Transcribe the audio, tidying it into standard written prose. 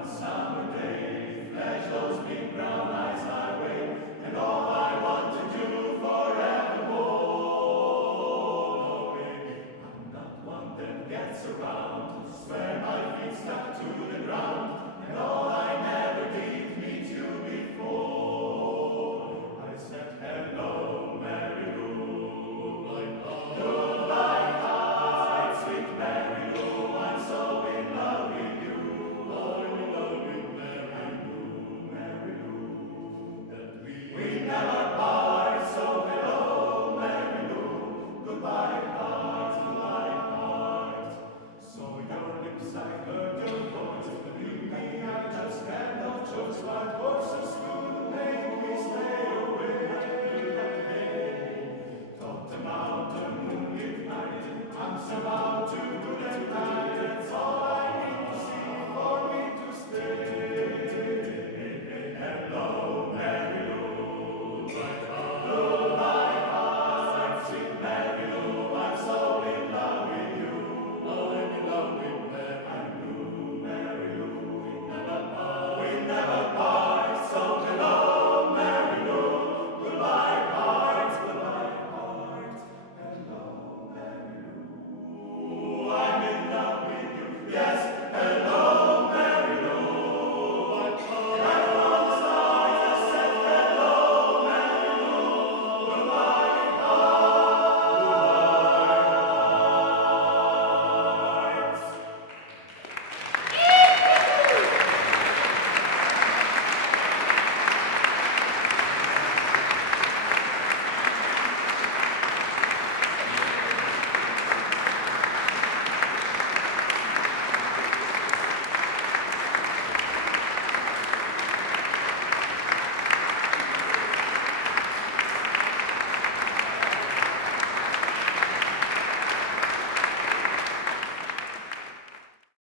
one summer day, flash those big brown eyes my way, and all I want to do forevermore. Baby, I'm not one that gets around, swear my feet stuck to the ground, and all